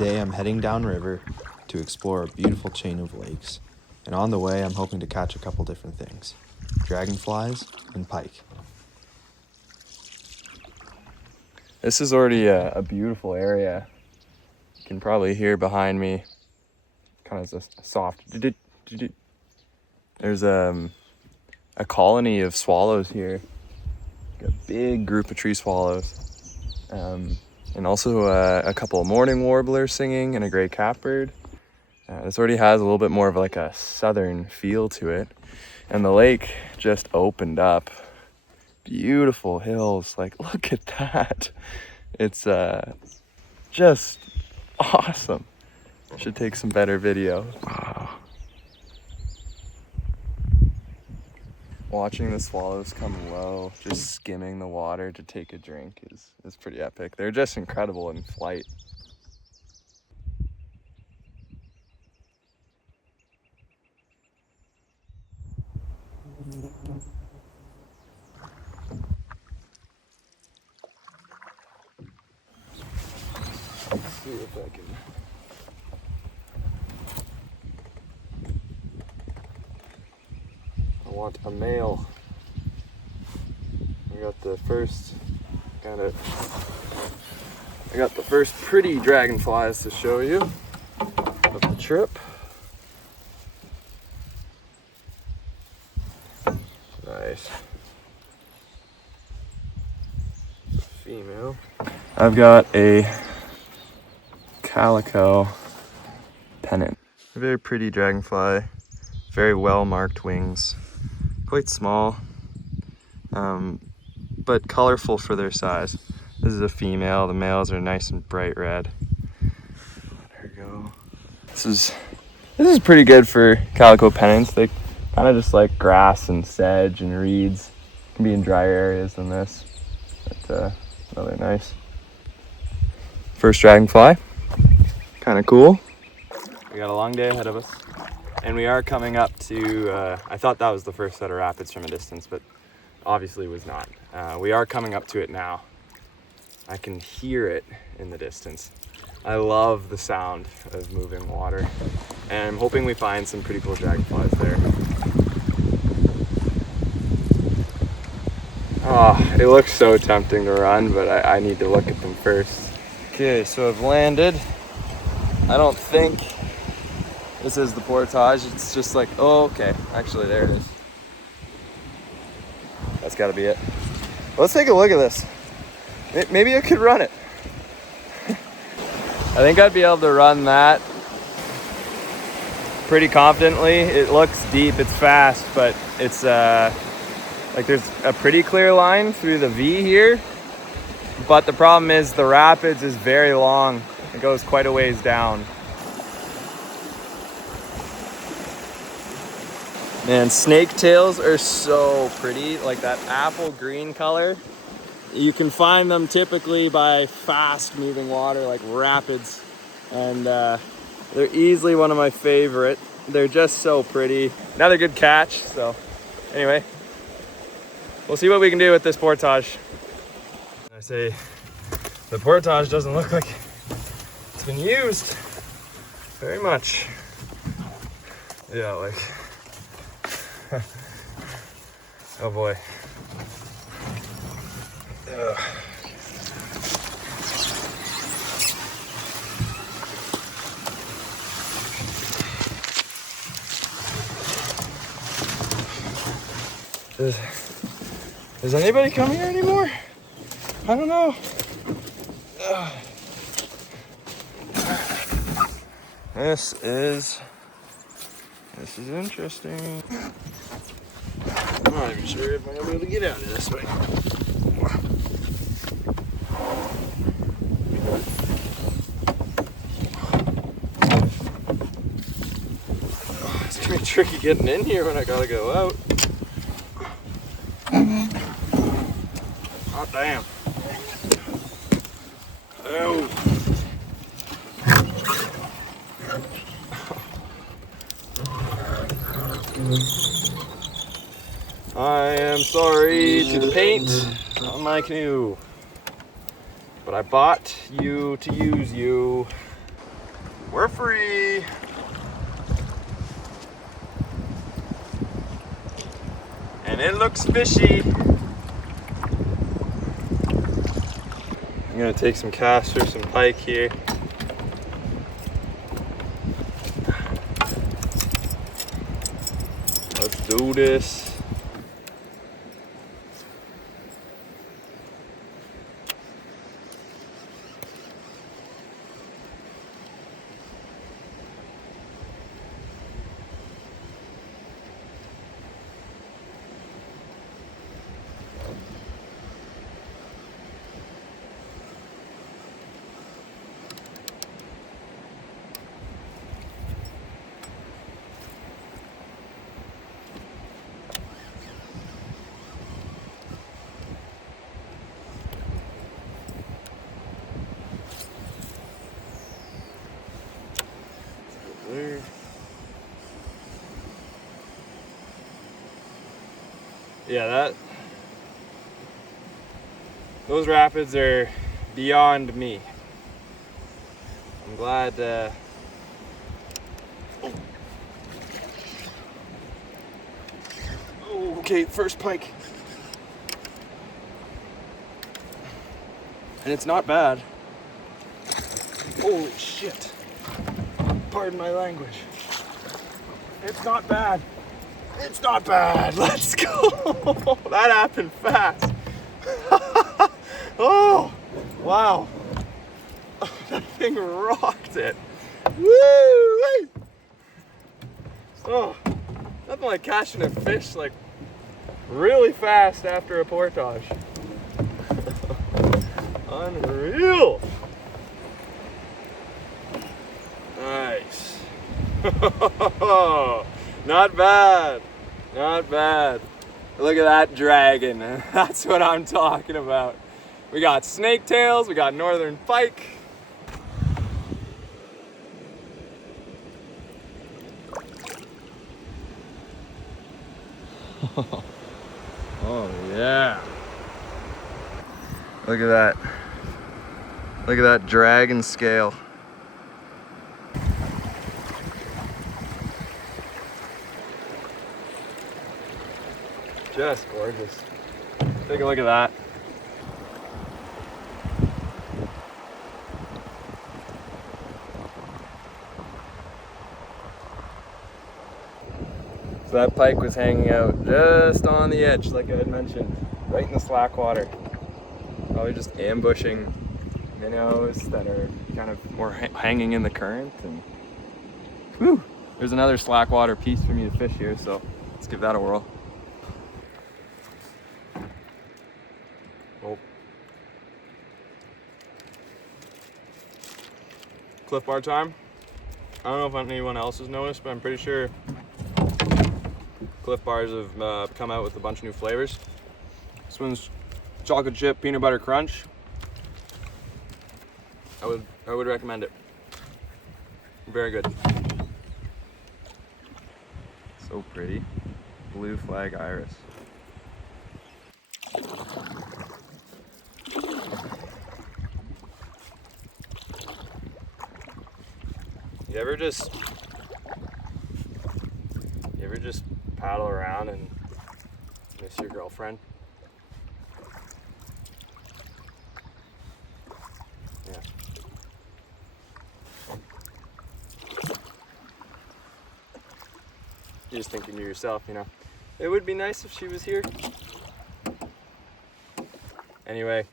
Today I'm heading downriver to explore a beautiful chain of lakes, and on the way I'm hoping to catch a couple different things: dragonflies and pike. This is already a beautiful area. You can probably hear behind me kind of a soft there's a colony of swallows here, a big group of tree swallows, and also a couple of mourning warblers singing and a gray catbird. This already has a little bit more of like a southern feel to it, and the lake just opened up. Beautiful hills, like look at that. It's just awesome. Should take some better video. Wow. Watching the swallows come low, just skimming the water to take a drink is pretty epic. They're just incredible in flight. Let's see if I can. I want a male. I got the first pretty dragonflies to show you of the trip. Nice. It's a female. I've got a calico pennant. A very pretty dragonfly, very well marked wings, quite small, but colorful for their size. This is a female. The males are nice and bright red. Let her go. This is pretty good for calico pennants. They kind of just like grass and sedge and reeds. Can be in drier areas than this, but really nice. First dragonfly. Kind of cool. We got a long day ahead of us, and we are coming up to, I thought that was the first set of rapids from a distance, but obviously was not. We are coming up to it now. I can hear it in the distance. I love the sound of moving water, and I'm hoping we find some pretty cool dragonflies there. Oh, it looks so tempting to run, but I need to look at them first. Okay, so I've landed. I don't think this is the portage. It's just like, oh, okay. Actually, there it is. That's gotta be it. Let's take a look at this. Maybe I could run it. I think I'd be able to run that pretty confidently. It looks deep, it's fast, but it's like there's a pretty clear line through the V here. But the problem is the rapids is very long. It goes quite a ways down. Man, snake tails are so pretty, like that apple green color. You can find them typically by fast moving water like rapids, and they're easily one of my favorite. They're just so pretty. Another good catch. So anyway, we'll see what we can do with this portage. I say the portage doesn't look like it's been used very much. Yeah, like oh boy. Ugh. Does anybody come here anymore? I don't know. Ugh. This is interesting. I'm not even sure if I'm gonna be able to get out of this way. It's gonna be tricky getting in here when I gotta go out. Oh damn. Oh. I am sorry to the paint on my canoe, but I bought you to use you. We're free. And it looks fishy. I'm gonna take some cast or some pike here. Let's do this. There. Yeah, those rapids are beyond me. I'm glad. Oh, okay, first pike. And it's not bad. Holy shit. Pardon my language. It's not bad. It's not bad. Let's go. That happened fast. Oh, wow. That thing rocked it. Woo! Oh, nothing like catching a fish like really fast after a portage. Unreal. Nice. Not bad. Not bad. Look at that dragon. That's what I'm talking about. We got snake tails, we got northern pike. Oh yeah. Look at that. Look at that dragon scale. Just gorgeous. Take a look at that. So that pike was hanging out just on the edge, like I had mentioned, right in the slack water. Probably just ambushing minnows that are kind of more hanging in the current. And whew, there's another slack water piece for me to fish here, so let's give that a whirl. Oh. Cliff bar time. I don't know if anyone else has noticed, but I'm pretty sure Cliff bars have come out with a bunch of new flavors. This one's chocolate chip peanut butter crunch. I would recommend it. Very good. So pretty. Blue flag iris. You ever just paddle around and miss your girlfriend? Yeah. You're just thinking to yourself, you know, it would be nice if she was here. Anyway,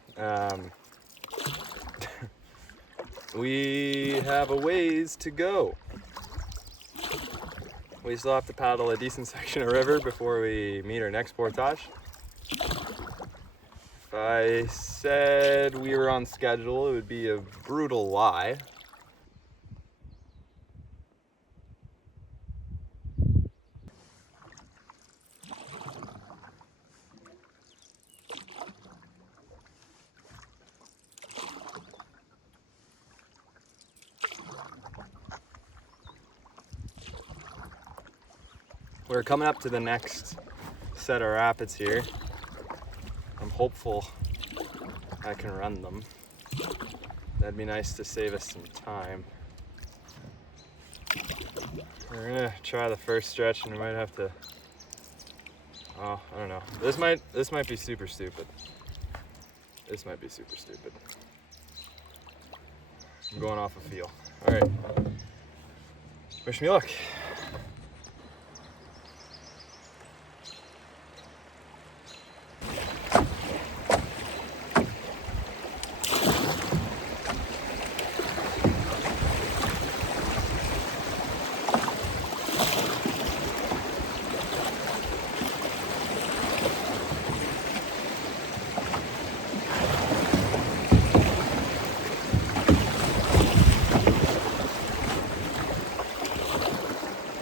we have a ways to go. We still have to paddle a decent section of river before we meet our next portage. If I said we were on schedule, it would be a brutal lie. We're coming up to the next set of rapids here. I'm hopeful I can run them. That'd be nice to save us some time. We're gonna try the first stretch and we might have to, oh, I don't know. This might be super stupid. This might be super stupid. I'm going off a feel. All right, wish me luck.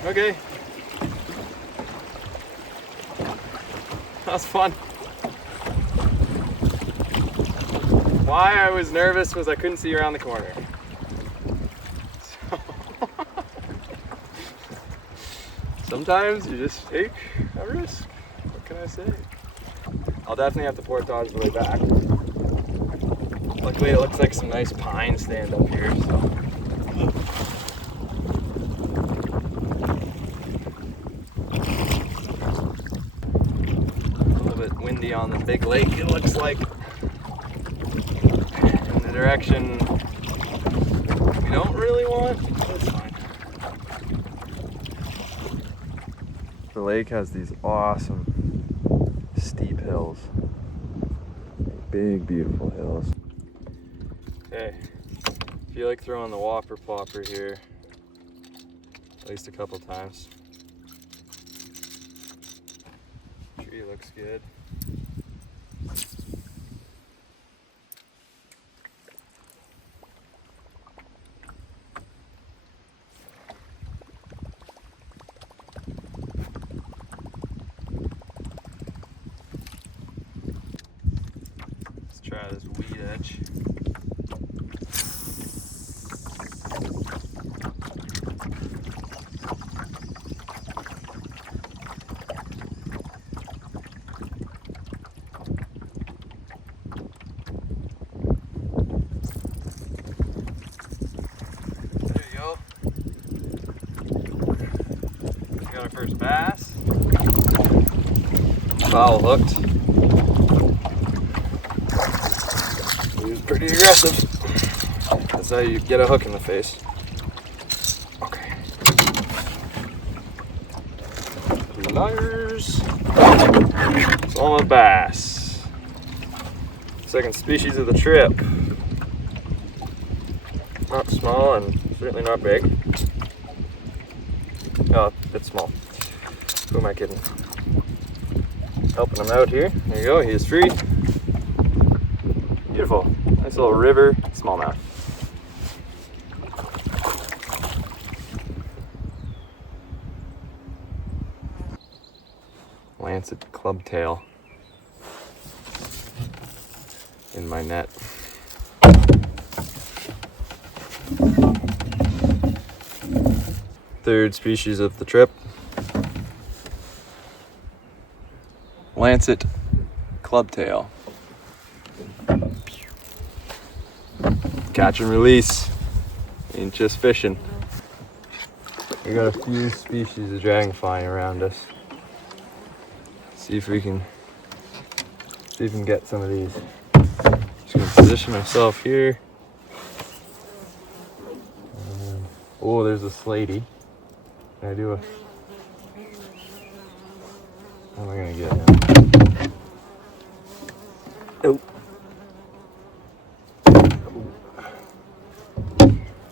Okay. That was fun. Why I was nervous was I couldn't see around the corner. So sometimes you just take a risk. What can I say? I'll definitely have to portage the way back. Luckily it looks like some nice pines stand up here, so. Windy on the big lake, it looks like, in the direction we don't really want, but it's fine. The lake has these awesome steep hills, big beautiful hills. Okay, I feel like throwing the whopper plopper here at least a couple times. Tree looks good. Let's try this weed edge. Got our first bass. Foul hooked. He was pretty aggressive. That's how you get a hook in the face. Okay. Pliers. Salmon bass. Second species of the trip. Not small and certainly not big. Oh, a bit small. Who am I kidding? Helping him out here. There you go, he is free. Beautiful. Nice little river, smallmouth. Lancet clubtail in my net. Third species of the trip. Lancet clubtail. Catch and release. Ain't just fishing. We got a few species of dragonfly around us. See if we can get some of these. Just gonna position myself here. Oh, there's a slaty. Can I do a... How am I gonna get him? Nope.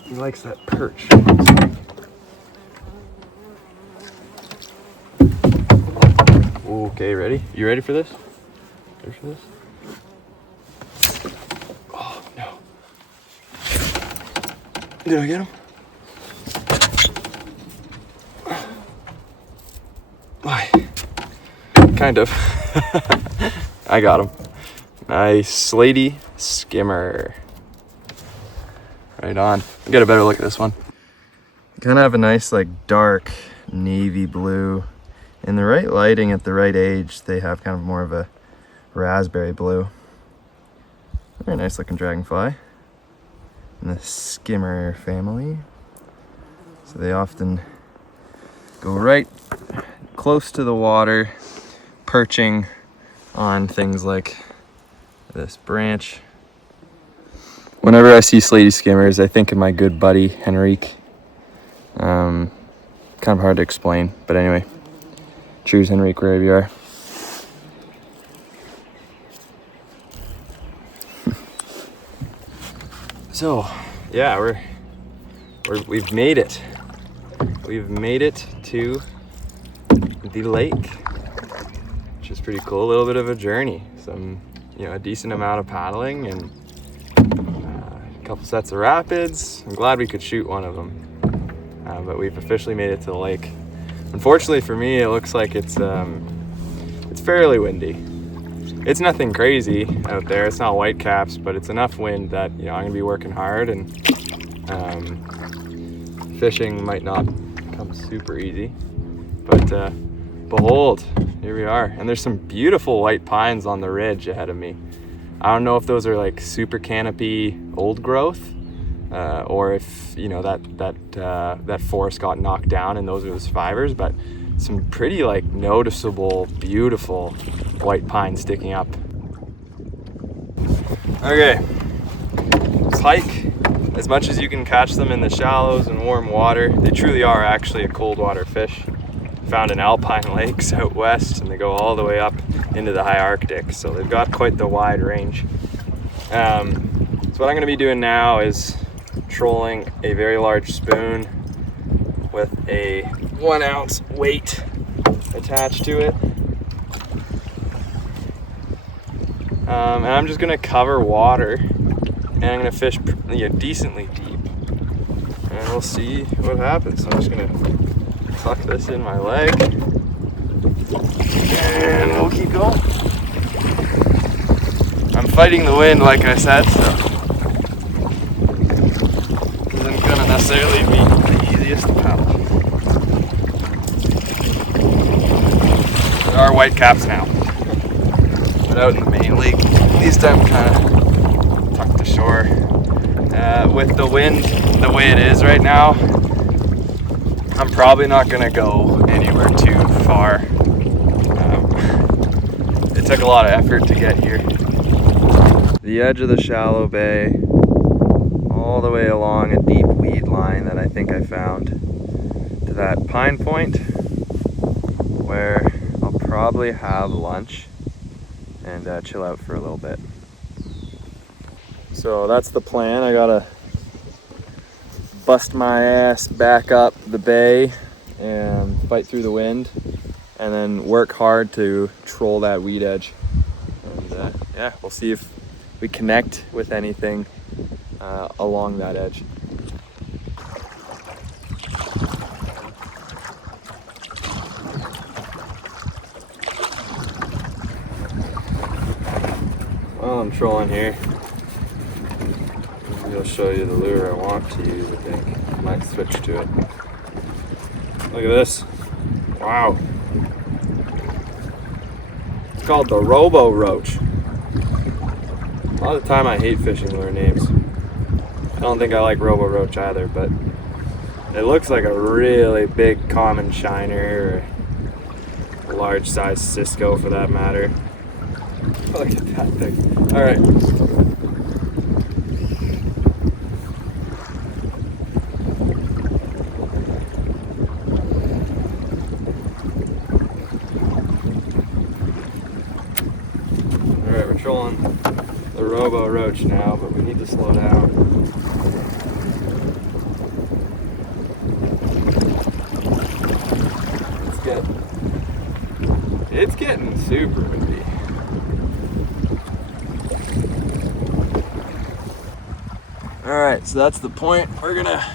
He likes that perch. Okay, ready? You ready for this? Ready for this? Oh, no. Did I get him? Why? Kind of. I got him. Nice slaty skimmer. Right on. Get a better look at this one. Kind of have a nice like dark navy blue. In the right lighting at the right age, they have kind of more of a raspberry blue. Very nice looking dragonfly. In the skimmer family. So they often Go right close to the water, perching on things like this branch. Whenever I see slaty skimmers, I think of my good buddy Henrique. Kind of hard to explain, but anyway. Cheers, Henrique, wherever you are. So, yeah, we've made it. We've made it to the lake, which is pretty cool. A little bit of a journey. A decent amount of paddling and a couple sets of rapids. I'm glad we could shoot one of them, but we've officially made it to the lake. Unfortunately for me, it looks like it's fairly windy. It's nothing crazy out there. It's not whitecaps, but it's enough wind that I'm gonna be working hard, and fishing might not come super easy. But behold, here we are, and there's some beautiful white pines on the ridge ahead of me. I don't know if those are like super canopy old growth, or if that forest got knocked down and those are the survivors, but some pretty like noticeable, beautiful white pine sticking up. Okay, pike, as much as you can catch them in the shallows and warm water, they truly are actually a cold water fish. Found in alpine lakes out west, and they go all the way up into the high Arctic, so they've got quite the wide range. So what I'm going to be doing now is trolling a very large spoon with a 1 ounce weight attached to it. And I'm just gonna cover water, and I'm gonna fish decently deep, and we'll see what happens. So I'm just gonna tuck this in my leg, and we'll keep going. I'm fighting the wind, like I said, so it isn't gonna necessarily be the easiest to paddle. There are white caps now, but out in the main lake, at least I'm kind of tucked to shore. With the wind the way it is right now, I'm probably not gonna go anywhere too far. It took a lot of effort to get here. The edge of the shallow bay, all the way along a deep weed line that I think I found, to that pine point where I'll probably have lunch and chill out for a little bit. So that's the plan. I gotta bust my ass back up the bay and fight through the wind, and then work hard to troll that weed edge. And yeah, we'll see if we connect with anything along that edge. While I'm trolling here, I'll show you the lure I want to use. I think I might switch to it. Look at this. Wow. It's called the Robo Roach. A lot of the time I hate fishing lure names. I don't think I like Robo Roach either, but it looks like a really big common shiner, or a large size Cisco for that matter. Look at that thing. Alright. Alright, we're trolling the Robo Roach now, but we need to slow down. It's getting super windy. Alright, so that's the point we're gonna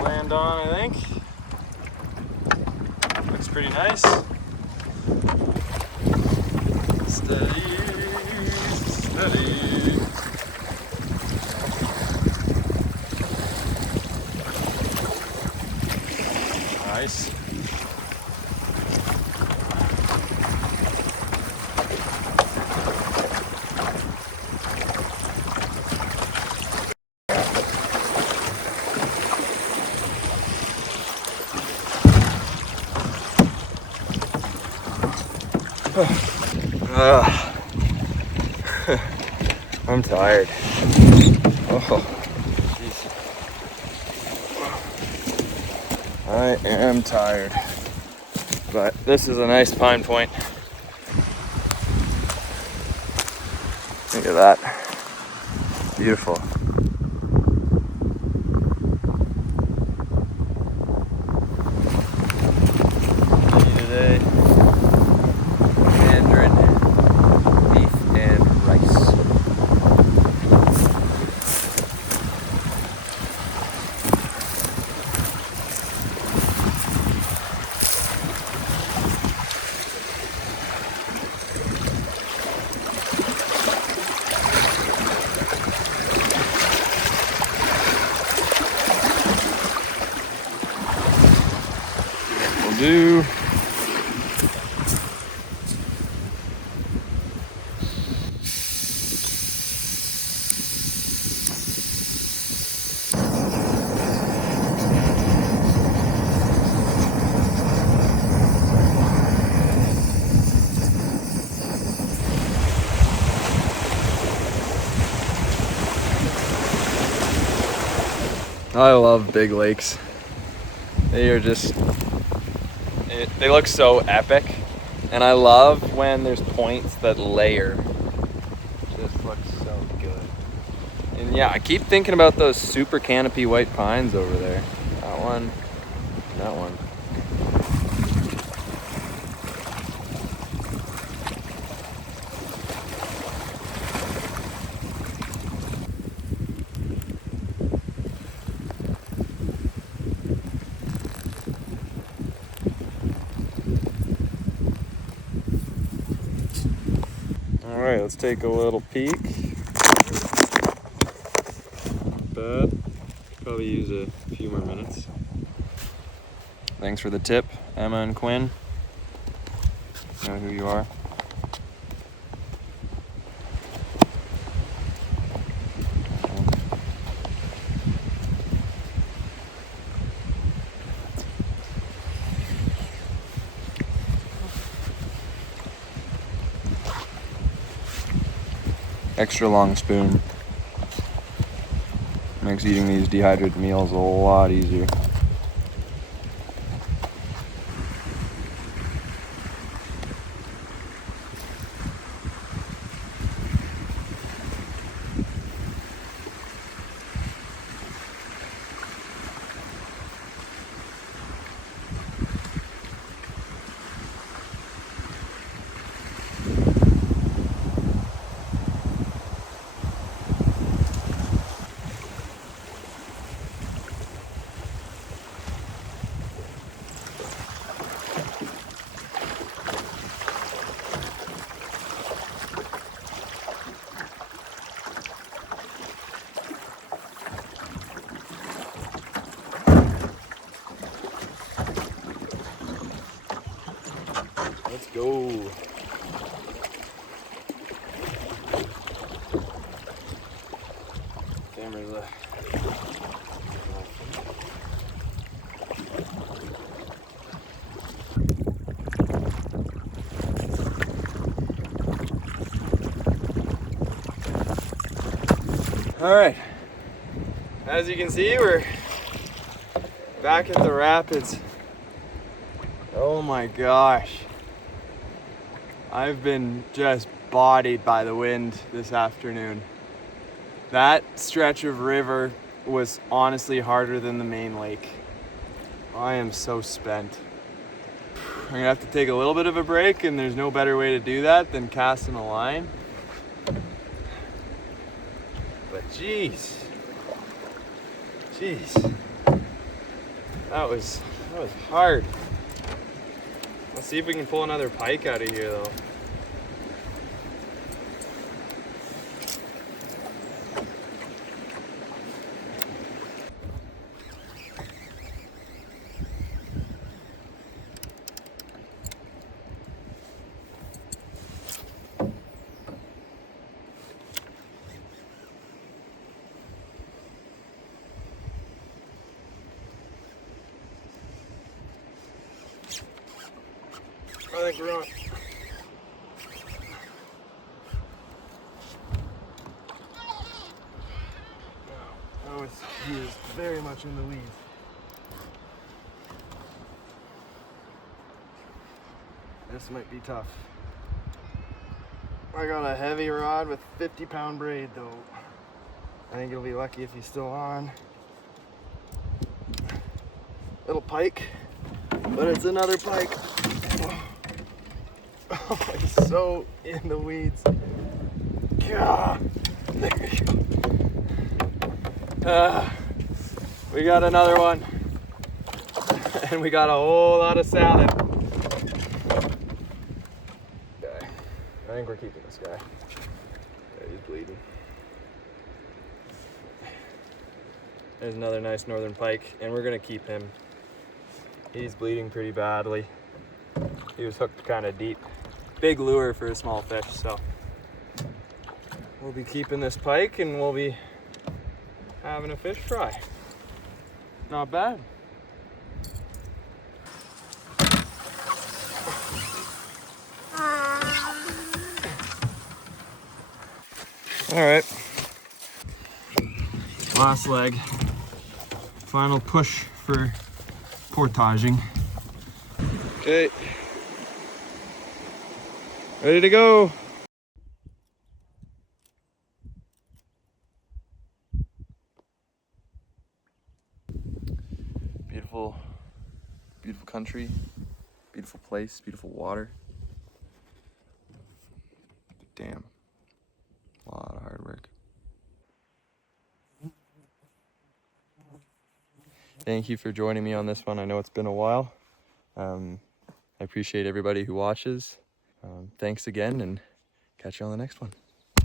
land on, I think. Looks pretty nice. Steady, steady. Nice. I'm tired. Oh, jeez. I am tired. But this is a nice pine point. Look at that. Beautiful. Today, mandarin, beef, and rice. Will do. I love big lakes. They are just, they look so epic. And I love when there's points that layer. Just looks so good. And yeah, I keep thinking about those super canopy white pines over there. That one, and that one. All right, let's take a little peek. Not bad. Probably use a few more minutes. Thanks for the tip, Emma and Quinn. You know who you are. Extra long spoon. Makes eating these dehydrated meals a lot easier. Let's go. Camera's left. All right. As you can see, we're back at the rapids. Oh my gosh. I've been just bodied by the wind this afternoon. That stretch of river was honestly harder than the main lake. I am so spent. I'm gonna have to take a little bit of a break, and there's no better way to do that than casting a line. But jeez, that was hard. Let's see if we can pull another pike out of here though. I think we're on. promise he is very much in the weeds. This might be tough. I got a heavy rod with 50-pound braid though. I think you'll be lucky if he's still on. Little pike, but it's another pike. Oh, he's so in the weeds. God, there you go. We got another one. And we got a whole lot of salad. Okay, I think we're keeping this guy. Yeah, he's bleeding. There's another nice northern pike, and we're gonna keep him. He's bleeding pretty badly. He was hooked kind of deep. Big lure for a small fish, so we'll be keeping this pike and we'll be having a fish fry. Not bad. All right. Last leg. Final push for portaging. Okay. Ready to go. Beautiful, beautiful country, beautiful place, beautiful water. Damn. A lot of hard work. Thank you for joining me on this one. I know it's been a while. I appreciate everybody who watches. Thanks again, and catch you on the next one.